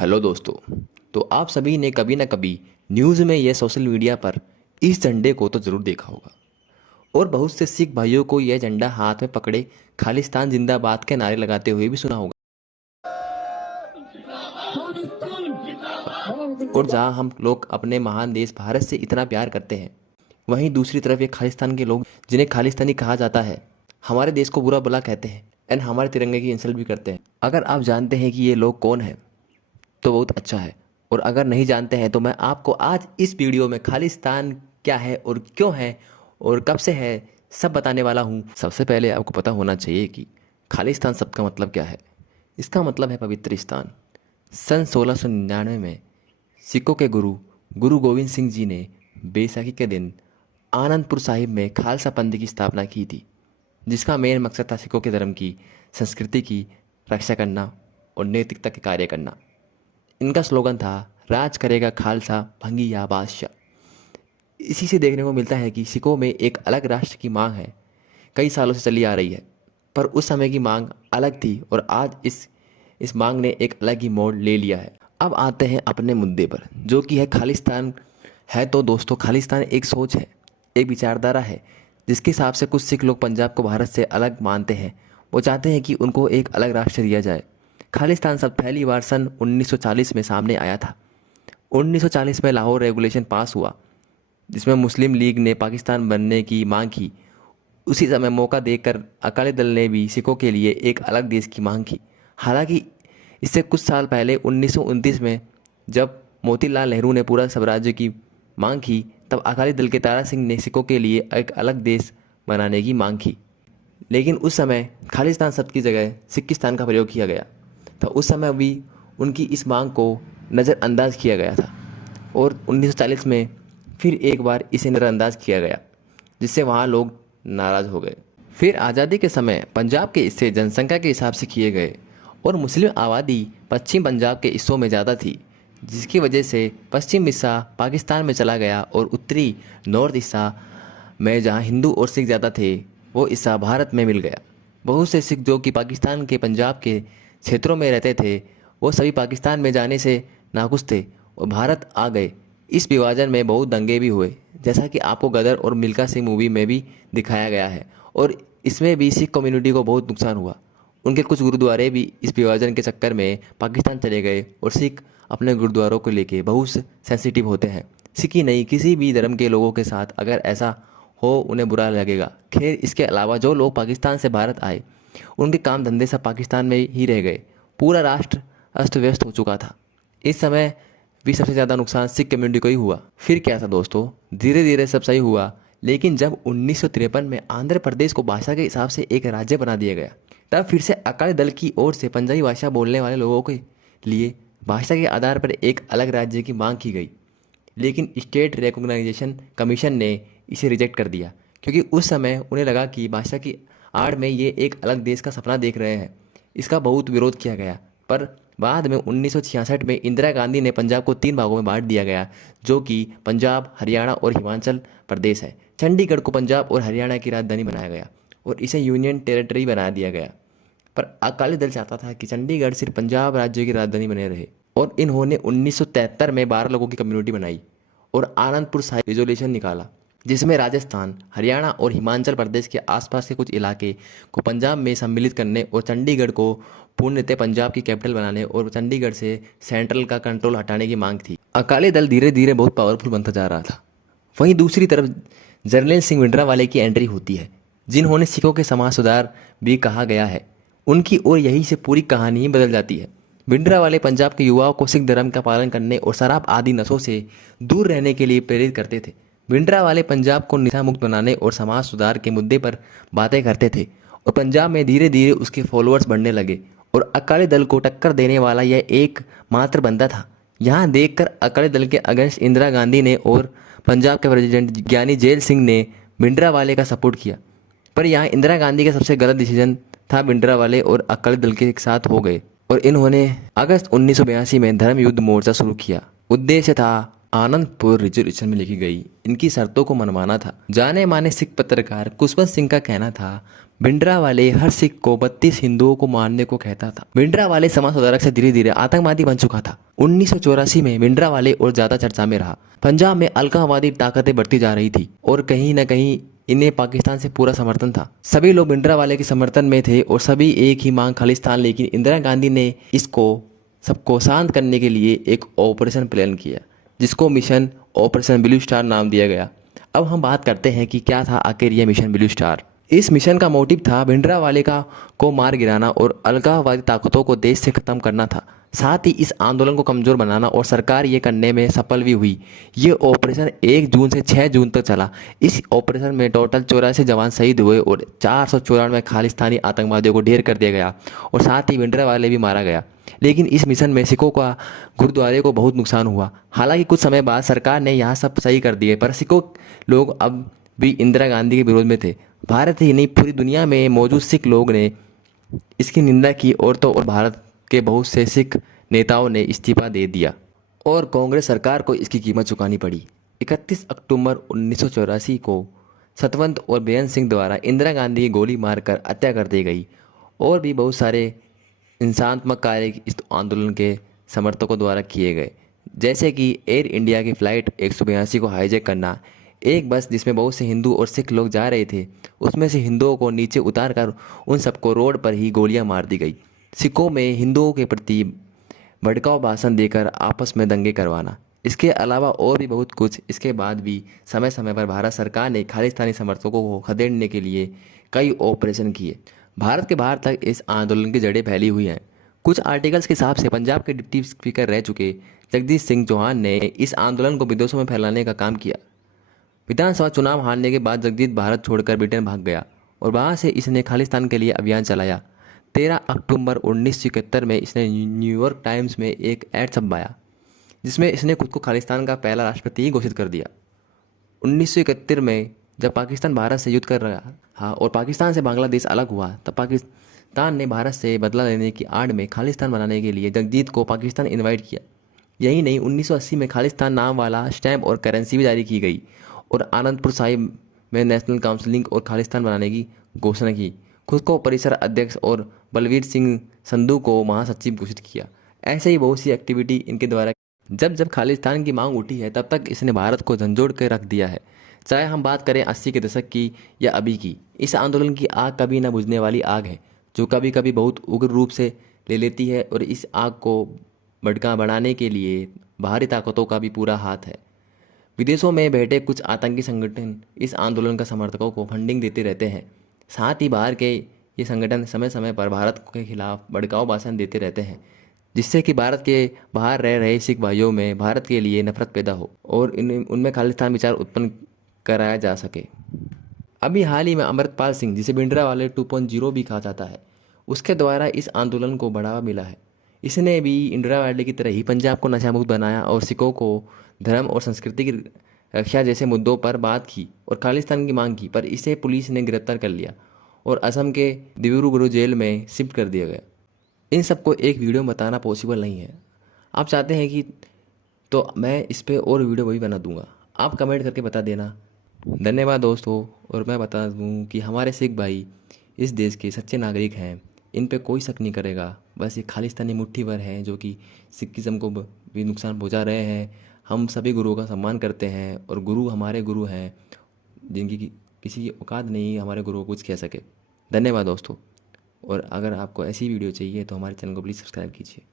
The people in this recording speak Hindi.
हेलो दोस्तों। तो आप सभी ने कभी ना कभी न्यूज़ में या सोशल मीडिया पर इस झंडे को तो ज़रूर देखा होगा और बहुत से सिख भाइयों को यह झंडा हाथ में पकड़े खालिस्तान जिंदाबाद के नारे लगाते हुए भी सुना होगा। और जहां हम लोग अपने महान देश भारत से इतना प्यार करते हैं, वहीं दूसरी तरफ ये खालिस्तान के लोग जिन्हें खालिस्तानी कहा जाता है हमारे देश को बुरा भला कहते हैं एंड हमारे तिरंगे की इंसल्ट भी करते हैं। अगर आप जानते हैं कि ये लोग कौन हैं तो बहुत अच्छा है, और अगर नहीं जानते हैं तो मैं आपको आज इस वीडियो में खालिस्तान क्या है और क्यों है और कब से है सब बताने वाला हूँ। सबसे पहले आपको पता होना चाहिए कि खालिस्तान शब्द का मतलब क्या है। इसका मतलब है पवित्र स्थान। सन 1699 में सिखों के गुरु गुरु गोविंद सिंह जी ने बैसाखी के दिन आनंदपुर साहिब में खालसा पंथ की स्थापना की थी, जिसका मेन मकसद था सिखों के धर्म की संस्कृति की रक्षा करना और नैतिकता के कार्य करना। इनका स्लोगन था राज करेगा खालसा भंगी या बादशाह। इसी से देखने को मिलता है कि सिखों में एक अलग राष्ट्र की मांग है, कई सालों से चली आ रही है, पर उस समय की मांग अलग थी और आज इस मांग ने एक अलग ही मोड़ ले लिया है। अब आते हैं अपने मुद्दे पर, जो कि है खालिस्तान। है तो दोस्तों खालिस्तान एक सोच है, एक विचारधारा है, जिसके हिसाब से कुछ सिख लोग पंजाब को भारत से अलग मानते हैं। वो चाहते हैं कि उनको एक अलग राष्ट्र दिया जाए। खालिस्तान शब्द पहली बार सन 1940 में सामने आया था। 1940 में लाहौर रेगुलेशन पास हुआ, जिसमें मुस्लिम लीग ने पाकिस्तान बनने की मांग की। उसी समय मौका देकर अकाली दल ने भी सिखों के लिए एक अलग देश की मांग की। हालांकि इससे कुछ साल पहले 1929 में जब मोतीलाल नेहरू ने पूरा स्वराज्य की मांग की, तब अकाली दल के तारा सिंह ने सिखों के लिए एक अलग देश बनाने की मांग की। लेकिन उस समय खालिस्तान शब्द की जगह सिक्किस्तान का प्रयोग किया गया था। उस समय भी उनकी इस मांग को नज़रअंदाज किया गया था और 1940 में फिर एक बार इसे नज़रअंदाज किया गया, जिससे वहाँ लोग नाराज़ हो गए। फिर आज़ादी के समय पंजाब के हिस्से जनसंख्या के हिसाब से किए गए और मुस्लिम आबादी पश्चिम पंजाब के हिस्सों में ज़्यादा थी, जिसकी वजह से पश्चिम हिस्सा पाकिस्तान में चला गया और उत्तरी नॉर्थ हिस्सा में जहाँ हिंदू और सिख ज़्यादा थे वो हिस्सा भारत में मिल गया। बहुत से सिख जो कि पाकिस्तान के पंजाब के क्षेत्रों में रहते थे, वो सभी पाकिस्तान में जाने से नाखुश थे और भारत आ गए। इस विभाजन में बहुत दंगे भी हुए, जैसा कि आपको गदर और मिल्खा सिंह मूवी में भी दिखाया गया है, और इसमें भी सिख कम्युनिटी को बहुत नुकसान हुआ। उनके कुछ गुरुद्वारे भी इस विभाजन के चक्कर में पाकिस्तान चले गए और सिख अपने गुरुद्वारों को लेके बहुत सेंसिटिव होते हैं। सिख ही नहीं, किसी भी धर्म के लोगों के साथ अगर ऐसा हो उन्हें बुरा लगेगा। खैर, इसके अलावा जो लोग पाकिस्तान से भारत आए उनके काम धंधे सब पाकिस्तान में ही रह गए। पूरा राष्ट्र अस्त व्यस्त हो चुका था। इस समय भी सबसे ज़्यादा नुकसान सिख कम्युनिटी को ही हुआ। फिर क्या था दोस्तों, धीरे धीरे सब सही हुआ, लेकिन जब 1953 में आंध्र प्रदेश को भाषा के हिसाब से एक राज्य बना दिया गया, तब फिर से अकाली दल की ओर से पंजाबी भाषा बोलने वाले लोगों के लिए भाषा के आधार पर एक अलग राज्य की मांग की गई। लेकिन स्टेट रिकॉग्नाइजेशन कमीशन ने इसे रिजेक्ट कर दिया, क्योंकि उस समय उन्हें लगा कि भाषा की आड़ में ये एक अलग देश का सपना देख रहे हैं। इसका बहुत विरोध किया गया, पर बाद में 1966 में इंदिरा गांधी ने पंजाब को 3 भागों में बांट दिया गया, जो कि पंजाब, हरियाणा और हिमाचल प्रदेश है। चंडीगढ़ को पंजाब और हरियाणा की राजधानी बनाया गया और इसे यूनियन टेरिटरी बना दिया गया। पर अकाली दल चाहता था कि चंडीगढ़ सिर्फ पंजाब राज्य की राजधानी बने रहे, और इन्होंने 1973 में 12 लोगों की कम्युनिटी बनाई और आनंदपुर साहिब रेजोल्यूशन निकाला, जिसमें राजस्थान, हरियाणा और हिमाचल प्रदेश के आसपास के कुछ इलाके को पंजाब में सम्मिलित करने और चंडीगढ़ को पूर्णतः पंजाब की कैपिटल बनाने और चंडीगढ़ से सेंट्रल का कंट्रोल हटाने की मांग थी। अकाली दल धीरे धीरे बहुत पावरफुल बनता जा रहा था। वहीं दूसरी तरफ जर्नैल सिंह भिंडरावाले की एंट्री होती है, जिन्होंने सिखों के समाज सुधार भी कहा गया है उनकी, और यही से पूरी कहानी ही बदल जाती है। भिंडरावाले पंजाब के युवाओं को सिख धर्म का पालन करने और शराब आदि नशों से दूर रहने के लिए प्रेरित करते थे। भिंडरावाले पंजाब को नशा मुक्त बनाने और समाज सुधार के मुद्दे पर बातें करते थे, और पंजाब में धीरे धीरे उसके फॉलोअर्स बढ़ने लगे और अकाली दल को टक्कर देने वाला यह एक मात्र बंदा था। यहाँ देखकर अकाली दल के अगेंस्ट इंदिरा गांधी ने और पंजाब के प्रेसिडेंट ज्ञानी जैल सिंह ने भिंडरावाले का सपोर्ट किया, पर यहाँ इंदिरा गांधी का सबसे गलत डिसीजन था। भिंडरावाले और अकाली दल के साथ हो गए और इन्होंने अगस्त 1982 में धर्म युद्ध मोर्चा शुरू किया। उद्देश्य था आनंदपुर रिजर्वेशन में लिखी गई इनकी शर्तों को मनवाना था। जाने माने सिख पत्रकार कुशवंत सिंह का कहना था, भिंडरावाले हर सिख को 32 हिंदुओं को मारने को कहता था। भिंडरावाले समाज सुधारक से धीरे धीरे आतंकवादी बन चुका था। 1984 में भिंडरावाले और ज्यादा चर्चा में रहा। पंजाब में अलगाववादी ताकतें बढ़ती जा रही थी और कहीं न कहीं इन्हें पाकिस्तान से पूरा समर्थन था। सभी लोग भिंडरावाले के समर्थन में थे और सभी एक ही मांग खालिस्तान, लेकिन इंदिरा गांधी ने इसको सबको शांत करने के लिए एक ऑपरेशन प्लान किया, जिसको मिशन ऑपरेशन ब्लू स्टार नाम दिया गया। अब हम बात करते हैं कि क्या था आखिर यह मिशन ब्लू स्टार। इस मिशन का मोटिव था भिंडरावाले को मार गिराना और अलगाववादी ताकतों को देश से खत्म करना था। साथ ही इस आंदोलन को कमजोर बनाना, और सरकार ये करने में सफल भी हुई। ये ऑपरेशन 1 जून से 6 जून तक चला। इस ऑपरेशन में टोटल 84 जवान शहीद हुए और 494 खालिस्तानी आतंकवादियों को ढेर कर दिया गया और साथ ही भिंडरावाले भी मारा गया। लेकिन इस मिशन में सिखों का गुरुद्वारे को बहुत नुकसान हुआ। हालांकि कुछ समय बाद सरकार ने यहाँ सब सही कर दिए, पर सिखों लोग अब भी इंदिरा गांधी के विरोध में थे। भारत ही नहीं, पूरी दुनिया में मौजूद सिख लोग ने इसकी निंदा की और भारत के बहुत से सिख नेताओं ने इस्तीफा दे दिया और कांग्रेस सरकार को इसकी कीमत चुकानी पड़ी। 31 अक्टूबर 1984 को सतवंत और बेअंत सिंह द्वारा इंदिरा गांधी की गोली मारकर हत्या कर दी गई और भी बहुत सारे हिंसात्मक कार्य इस आंदोलन के समर्थकों द्वारा किए गए, जैसे कि एयर इंडिया की फ़्लाइट 182 को हाईजैक करना। एक बस जिसमें बहुत से हिंदू और सिख लोग जा रहे थे, उसमें से हिंदुओं को नीचे उतार कर उन सबको रोड पर ही गोलियां मार दी गई। सिखों में हिंदुओं के प्रति भड़काऊ भाषण देकर आपस में दंगे करवाना, इसके अलावा और भी बहुत कुछ। इसके बाद भी समय समय पर भारत सरकार ने खालिस्तानी समर्थकों को खदेड़ने के लिए कई ऑपरेशन किए। भारत के बाहर तक इस आंदोलन की जड़ें फैली हुई हैं। कुछ आर्टिकल्स के हिसाब से पंजाब के डिप्टी स्पीकर रह चुके जगदीश सिंह चौहान ने इस आंदोलन को विदेशों में फैलाने का काम किया। विधानसभा चुनाव हारने के बाद जगदीश भारत छोड़कर ब्रिटेन भाग गया और वहाँ से इसने खालिस्तान के लिए अभियान चलाया। 13 अक्टूबर 1971 में इसने न्यूयॉर्क टाइम्स में एक ऐड छपवाया, जिसमें इसने खुद को खालिस्तान का पहला राष्ट्रपति ही घोषित कर दिया। 1971 में जब पाकिस्तान भारत से युद्ध कर रहा था और पाकिस्तान से बांग्लादेश अलग हुआ, तब पाकिस्तान ने भारत से बदला लेने की आड़ में खालिस्तान बनाने के लिए जगदीश को पाकिस्तान इनवाइट किया। यही नहीं, 1980 में खालिस्तान नाम वाला स्टैम्प और करेंसी भी जारी की गई और आनंदपुर साहिब में नेशनल काउंसिलिंग और खालिस्तान बनाने की घोषणा की। खुद को परिसर अध्यक्ष और बलवीर सिंह संधू को महासचिव घोषित किया। ऐसे ही बहुत सी एक्टिविटी इनके द्वारा जब जब खालिस्तान की मांग उठी है, तब तक इसने भारत को झंझोड़ कर रख दिया है। चाहे हम बात करें 80 के दशक की या अभी की, इस आंदोलन की आग कभी न बुझने वाली आग है, जो कभी कभी बहुत उग्र रूप से ले लेती है और इस आग को भड़का बढ़ाने के लिए बाहरी ताकतों का भी पूरा हाथ है। विदेशों में बैठे कुछ आतंकी संगठन इस आंदोलन का समर्थकों को फंडिंग देते रहते हैं। साथ ही बाहर के ये संगठन समय समय पर भारत के खिलाफ भड़काऊ भाषण देते रहते हैं, जिससे कि भारत के बाहर रह रहे सिख भाइयों में भारत के लिए नफरत पैदा हो और उनमें खालिस्तान विचार उत्पन्न कराया जा सके। अभी हाल ही में अमृतपाल सिंह, जिसे भिंडरावाले 2.0 भी कहा जाता है, उसके द्वारा इस आंदोलन को बढ़ावा मिला है। इसने भी भिंडरावाले की तरह ही पंजाब को नशा मुक्त बनाया और सिखों को धर्म और संस्कृति की रक्षा जैसे मुद्दों पर बात की और खालिस्तान की मांग की, पर इसे पुलिस ने गिरफ्तार कर लिया और असम के डिब्रूगढ़ जेल में शिफ्ट कर दिया गया। इन सबको एक वीडियो में बताना पॉसिबल नहीं है। आप चाहते हैं कि तो मैं इस पर और वीडियो वही बना दूंगा, आप कमेंट करके बता देना। धन्यवाद दोस्तों। और मैं बता दूं कि हमारे सिख भाई इस देश के सच्चे नागरिक हैं, इन पे कोई शक नहीं करेगा। बस ये खालिस्तानी मुट्ठी भर हैं जो कि सिखिज़म को भी नुकसान पहुंचा रहे हैं। हम सभी गुरुओं का सम्मान करते हैं और गुरु हमारे गुरु हैं, जिनकी किसी औकात नहीं हमारे गुरुओं को कुछ कह सके। धन्यवाद दोस्तों। और अगर आपको ऐसी वीडियो चाहिए तो हमारे चैनल को प्लीज़ सब्सक्राइब कीजिए।